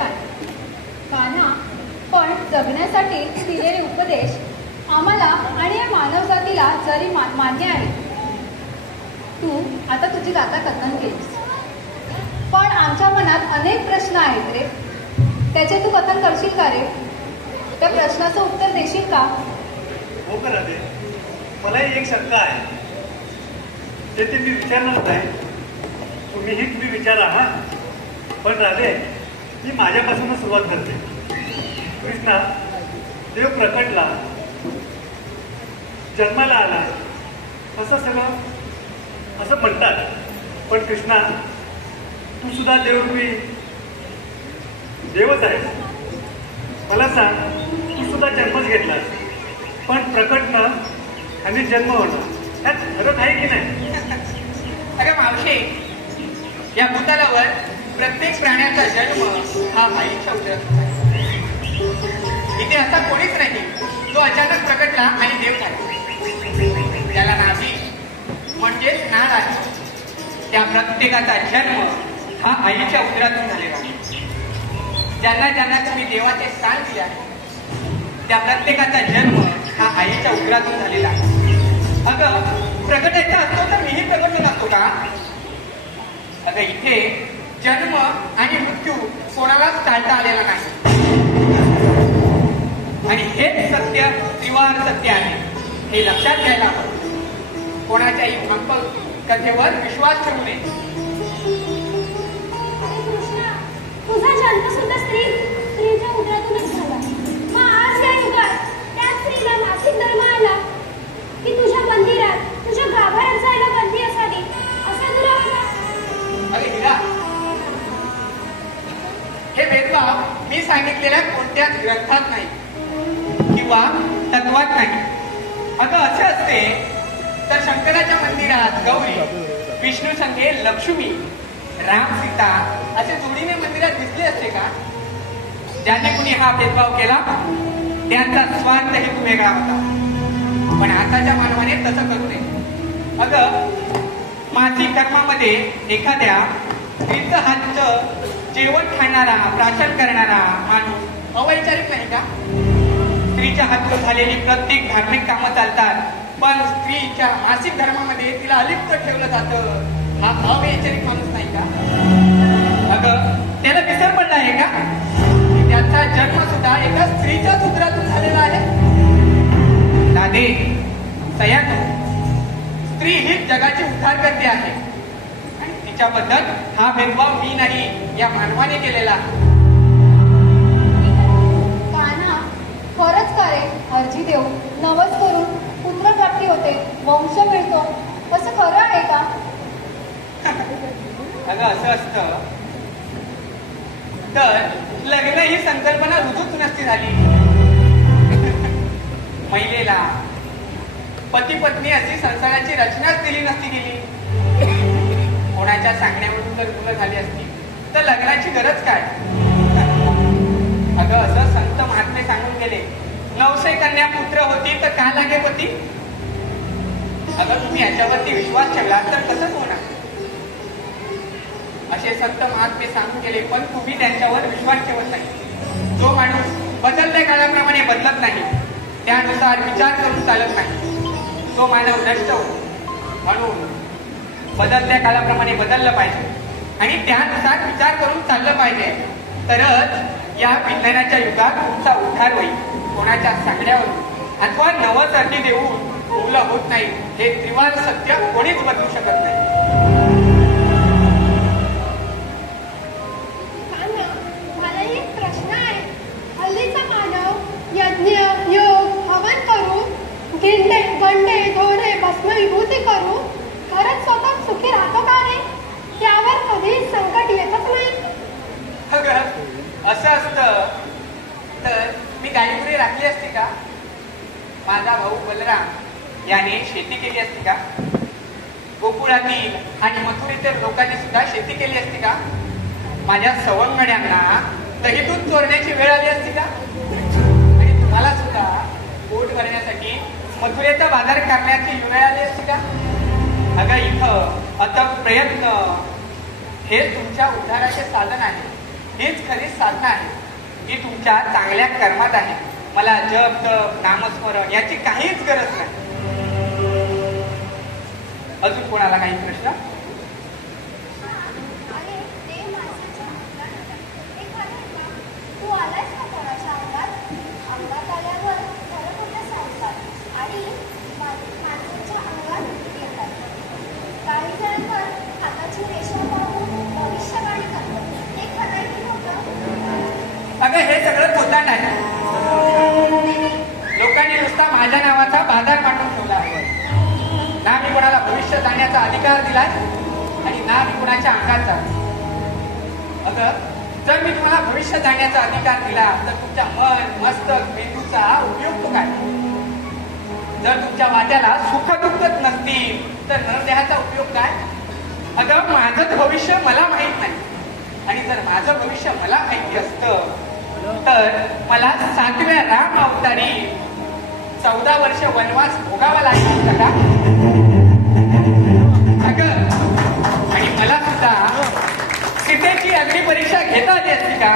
आहे. कान्हा, पण जगण्यासाठी दिलेले उपदेश आम्हाला आणि या मानवजातीला जरी मान्य आहे. तू आता तुझी गाथा कथन केलीस, पण आमच्या मनात अनेक प्रश्न आहेत रे. त्याचे तू कथन करशील का रे? त्या प्रश्नाचं उत्तर देशील का? हो का राधे, मलाही एक शंका आहे. ते मी विचारणारच आहे. तुम्ही विचारा हा. पण राधे, मी माझ्यापासूनच सुरुवात करते. कृष्णा, देव प्रकटला, जन्माला आला, असं सगळं असं म्हणतात. पण कृष्णा, तू सुद्धा देवरूपी देवच आहेस. मला सांग, तू सुद्धा जन्मच घेतलास, पण प्रकटणं आणि जन्म होणं त्यात फरक आहे की नाही? अगं मावशी, या भूतलावर प्रत्येक प्राण्याचा जन्म हा आईच्या उदरातून आहे. इथे असा कोणीच नाही जो अचानक प्रकटला आणि देव झाला. त्याला नाभी म्हणजेच नाळ आहे. त्या प्रत्येकाचा जन्म हा आईच्या उदरातून झालेला आहे. ज्यांना ज्यांना तुम्ही देवाचे स्थान दिले आहे, त्या प्रत्येकाचा जन्म हा आईच्या उदरातून झालेला आहे. अगं, प्रकटायचा असतो तर मीही प्रकट होत असतो का? अगं, इथे जन्म आणि मृत्यू कोणालाच टाळता आलेला नाही. आणि हेच सत्य, त्रिवार सत्य आहे, हे लक्षात घ्यायला हवं. कोणाच्याही भ्रमपल कथेवर विश्वास ठेवू नये. कृष्णा, तुझा जन्म सुद्धा स्त्रीच्या उदरातूनच झाला. मग आज या युगात त्या स्त्रीला मासिक धर्म आला की तुझ्या मंदिरात, तुझ्या गाभाऱ्यात जायला बंदी असावी, असा तुला वाटतं? अरे हिरा, हे भेदभाव मी सांगितलेल्या कोणत्याच ग्रंथात नाही किंवा तत्वात नाही. अगं, असे असते तर शंकराच्या मंदिरात गौरी, विष्णू संगे लक्ष्मी, राम सीता असे जोडीने मंदिरात दिसले असते का? ज्याने कुणी हा भेदभाव केला त्यांचा स्वार्थ हेतू वेगळा होता. पण आताच्या मानवाने तसं करू नये. अगं, मासिक कर्मामध्ये एखाद्या स्त्रीचं हातचं जेवण खाणारा, प्राशन करणारा माणूस अवैचारिक नाही का? स्त्रीच्या हातून झालेली प्रत्येक धार्मिक कामं चालतात, पण स्त्रीच्या मासिक धर्मामध्ये तिला अलिप्त ठेवलं जातं. हा अवैचारिक माणूस नाही का? अगं, त्याला विसर पडला आहे का की त्याचा जन्म सुद्धा एका स्त्रीच्या उदरातून झालेला आहे? दादे, सयानो, स्त्री हीच जगाची उद्धार करते आहे आणि तिच्याबद्दल हा भेदभाव मी नाही, या मानवाने केलेला आहे. कान्हा, खरंच का रे? अर्जी देऊ, नवस करून पुत्रप्राप्ती होते, वंश मिळतो, असं खरं आहे का? अगं, असं असतं तर लग्न ही संकल्पना रुजूच नसती झाली. महिलेला पती पत्नी अशी संसाराची रचनाच दिली नसती गेली. कोणाच्या सांगण्यावरून जर मुलं झाली असती तर लग्नाची गरज काय? अगं, असं संत महात्मे सांगून गेले, 900 कन्या पुत्र होती तर का लागे होती? अगं, तुम्ही याच्यावरती विश्वास ठेवला तर कसं होणार? असे संत महात्मे सांगून गेले, पण तुम्ही त्यांच्यावर विश्वास ठेवत नाही. जो माणूस बदलत्या काळाप्रमाणे बदलत नाही, त्यानुसार विचार करून चालत नाही, तो मानव नष्ट होतो. म्हणून बदलत्या काळाप्रमाणे बदललं पाहिजे आणि त्यानुसार विचार करून चाललं पाहिजे, तरच या विज्ञानाच्या युगात तुमचा उद्धार होईल. कोणाच्या सांगण्यावरून अथवा नवसर्दी देऊन मुलं होत नाही, हे त्रिवार सत्य कोणीच बदलू शकत नाही. मला एक प्रश्न आहे. हल्लीचा मानव यज्ञ, योग, हवन करून, गंडे, घोडे, भस्म विभूती करून खरंच स्वतः सुखी राहतो का रे? त्यावर कधी संकट येतच नाही. अगं, असं असतं तर मी गायीपुरी राखली असती का? माझा भाऊ बलराम याने शेती केली असती का? गोकुळातील आणि मथुरेतील लोकांनी सुद्धा शेती केली असती का? माझ्या सवंगड्यांना दही दूध चोरण्याची वेळ आली असती का? आणि तुम्हाला सुद्धा पोट भरण्यासाठी मथुरेचा बाजार करण्याची वेळ आली असती का? अगं, इथं अथक प्रयत्न हे तुमच्या उद्धाराचे साधन आहे. हेच खरे साधना आहे. ही तुमच्या चांगल्या कर्मात आहे. मला जप तप नामस्मरण याची काहीच गरज नाही. अजून कोणाला काही प्रश्न? अरे ते माणसाच्या अंगात आलं. हे खरं आहे का? तू आलायस का कोणाच्या अंगात? अंगात आल्यावर खरं खोटं सांगतात आणि माणसाच्या अंगात येतात. काही जण तर हाताची रेषा पाहून भविष्यवाणी करतात. हे खरं आहे की खोटं? अगं हे सगळं खोटा नाही. लोकांनी नुसता माझ्या नावाचा बाजार मांडून ठेवला आहे. ना मी कोणाला भविष्य जाण्याचा अधिकार दिलाय आणि ना मी कोणाच्या अंगात जातो. अगं जर मी तुम्हाला भविष्य जाण्याचा अधिकार दिला तर तुमच्या मन मस्तक मेंदूचा उपयोग तो काय? जर तुमच्या वाट्याला सुख दुःखच नसतील तर नरदेहाचा उपयोग काय? अगं माझं भविष्य मला माहित नाही आणि जर माझं भविष्य मला माहिती असतं तर मला 7व्या राम अवतारी 14 वर्ष वनवास भोगावा लागला असता का? अगं आणि मला सुद्धा सीतेची अग्निपरीक्षा घेता आली असती का?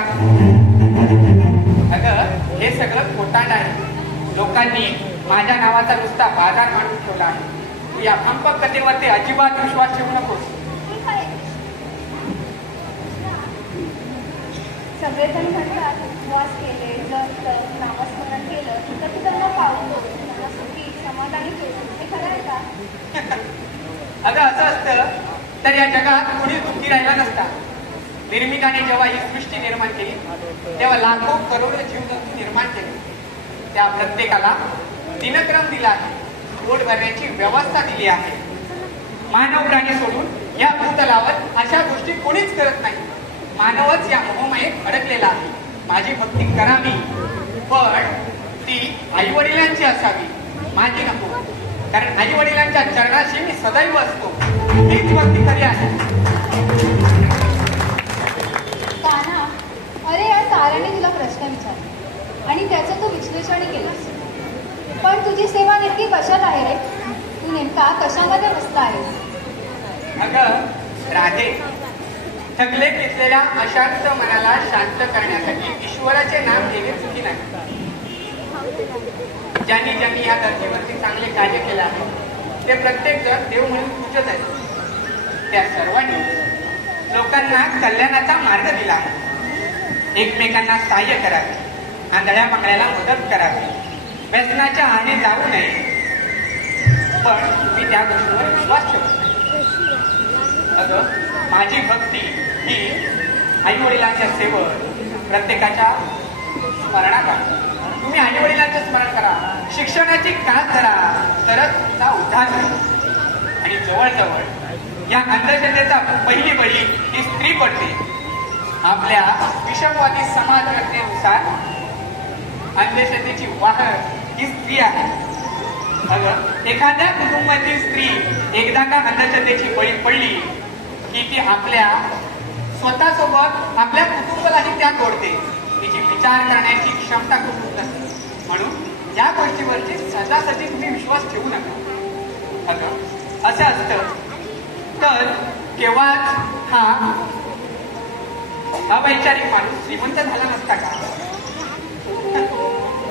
अगं हे सगळं खोटांड आहे. लोकांनी माझ्या नावाचा नुसता बाजार मांडून ठेवला आहे. तू या भंपक कथेवरती अजिबात विश्वास ठेवू नकोस. ठीक आहे. सगळेजण म्हणतात उपवास केले जर नामस्मरण केलं तर तू त्यांना पावतो त्यांना सुखी समाधानी केलं. हे खरं आहे का? अगं असं असतं तर या जगात कोणी दुःखी राहिला नसता. निर्मिकाने जेव्हा ही सृष्टी निर्माण केली तेव्हा लाखो करोडो जीवजंतू निर्माण केले. त्या प्रत्येकाला दिनक्रम दिला आहे. पोट भरण्याची व्यवस्था दिली आहे. मानव प्राणी सोडून या भूतलावर अशा गोष्टी कोणीच करत नाही. मानवच या मोहमायेत अडकलेला आहे. माझी भक्ती करावी पण ती आई वडिलांची असावी, माझी नको. कारण आई वडिलांच्या चरणाशी मी सदैव असतो. हीच भक्ती खरी आहे. कान्हा, अरे या ताराने तुला प्रश्न विचारला आणि त्याचं तू विश्लेषण केलंस. पण तुझी सेवा नेमकी कशात आहे रे? तू नेमका कशामध्ये बसला आहेस? अगं राधे, थकले पिचलेल्या अशांत मनाला शांत करण्यासाठी ईश्वराचे नाम घेणे चुकी नाही. ज्यांनी ज्यांनी या धर्तीवरती चांगले कार्य केले आहे ते प्रत्येक जण देव म्हणून पूजत आहेत. त्या सर्वांनी लोकांना कल्याणाचा मार्ग दिला आहे. एकमेकांना सहाय्य करावे, आंधळ्या पांगळ्याला मदत करावी, व्यसनाच्या आहारी जाऊ नये. पण मी त्या गोष्टीवर विश्वास ठेवतो. अगं माझी भक्ती ही आई वडिलांच्या सेवक प्रत्येकाच्या स्मरणात आहे. तुम्ही आई वडिलांचं स्मरण करा, शिक्षणाची कास धरा तरच तुमचा उद्धार होईल. आणि जवळजवळ या अंधश्रद्धेचा पहिली बळी ही स्त्री पडते. आपल्या विषमवादी समाज घटनेनुसार अंधश्रद्धेची वाहक ही स्त्री आहे. अगं एखाद्या कुटुंबातील स्त्री एकदा का अंधश्रद्धेची बळी पडली की ती आपल्या स्वतःसोबत आपल्या कुटुंबालाही त्या तोडते. तिची विचार करण्याची क्षमता खूप नसते. म्हणून या गोष्टीवरची सहजासहजी तुम्ही विश्वास ठेवू नका. अगं असं असतं तर केव्हाच हा अवैचारिक माणूस श्रीमंत झाला नसता का?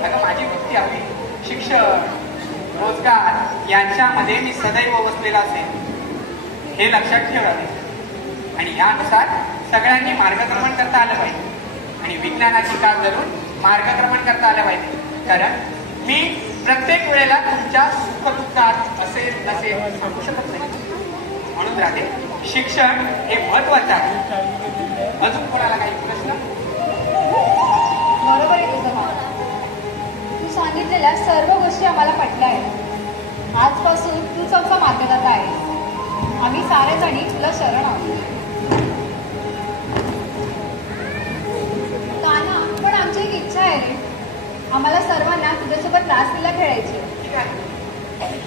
अगं माझी भक्ती हवी, शिक्षण रोजगार यांच्यामध्ये मी सदैव बसलेला असेल हे लक्षात ठेवावे. आणि यानुसार सगळ्यांनी मार्गक्रमण करता आलं पाहिजे आणि विज्ञानाची कास धरून मार्गक्रमण करता आलं पाहिजे. कारण मी प्रत्येक वेळेला तुमच्या सुखदुःखात असेल नसेल सांगू शकत नाही. म्हणून राहते शिक्षण हे महत्वाचं आहे. अजून कोणाला काही प्रश्न? बरोबर आहे तुझं भावना. तू सांगितलेल्या सर्व गोष्टी आम्हाला पटल्या आहेत. आजपासून तूच आमचा मार्गदत्ता आहे. आम्ही सारे जणी तुला शरण आहोत. कान्हा, पण आमची एक इच्छा आहे रे. आम्हाला सर्वांना तुझ्यासोबत रासलीला खेळायची. ठीक आहे.